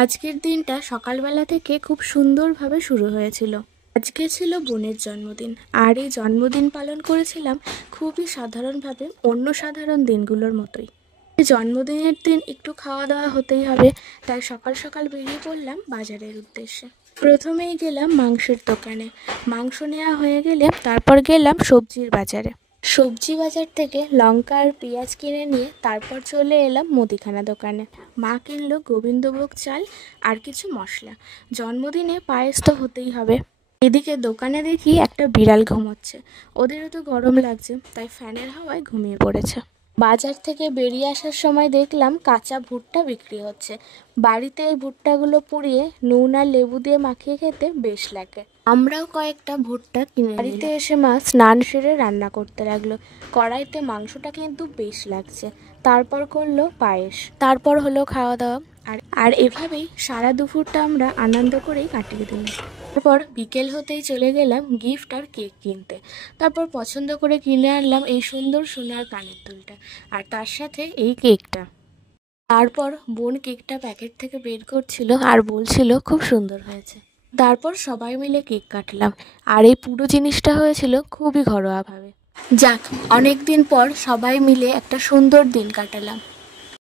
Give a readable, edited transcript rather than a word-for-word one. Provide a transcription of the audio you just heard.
আজকের দিনটা সকালবেলা থেকে খুব সুন্দরভাবে শুরু হয়েছিল। আজকে ছিল বোনের জন্মদিন, আর এই জন্মদিন পালন করেছিলাম খুবই সাধারণভাবে, অন্য সাধারণ দিনগুলোর মতোই। এই জন্মদিনের দিন একটু খাওয়া দাওয়া হতেই হবে, তাই সকাল সকাল বেরিয়ে পড়লাম বাজারের উদ্দেশ্যে। প্রথমেই গেলাম মাংসের দোকানে। মাংস নেওয়া হয়ে গেলে তারপর গেলাম সবজির বাজারে। সবজি বাজার থেকে লঙ্কা আর পেঁয়াজ কিনে নিয়ে তারপর চলে এলাম মুদিখানা দোকানে। মা কিনলো গোবিন্দভোগ চাল আর কিছু মশলা। জন্মদিনে পায়েস তো হতেই হবে। এদিকে দোকানে দেখি একটা বিড়াল ঘুমোচ্ছে। ওদেরও তো গরম লাগছে, তাই ফ্যানের হাওয়ায় ঘুমিয়ে পড়েছে। বাজার থেকে বেরিয়ে আসার সময় দেখলাম কাঁচা ভুট্টা বিক্রি হচ্ছে। বাড়িতে এই ভুট্টাগুলো পুড়িয়ে নুন আর লেবু দিয়ে মাখিয়ে খেতে বেশ লাগে। আমরাও কয়েকটা ভুট্টা কিনে বাড়িতে এসে মা স্নান সেরে রান্না করতে লাগলো। কড়াইতে মাংসটা কিন্তু বেশ লাগছে। তারপর করলো পায়েস, তারপর হলো খাওয়া দাওয়া। আর এভাবেই সারা দুপুরটা আমরা আনন্দ করেই কাটিয়ে দিলাম। তারপর বিকেল হতেই চলে গেলাম গিফট আর কেক কিনতে। তারপর পছন্দ করে কিনে আনলাম এই সুন্দর সোনার কানের দুলটা, আর তার সাথে এই কেকটা। তারপর বোন কেকটা প্যাকেট থেকে বের করছিল আর বলছিল খুব সুন্দর হয়েছে। তারপর সবাই মিলে কেক কাটলাম, আর এই পুরো জিনিসটা হয়েছিল খুবই ঘরোয়াভাবে। যাক, অনেক দিন পর সবাই মিলে একটা সুন্দর দিন কাটালাম।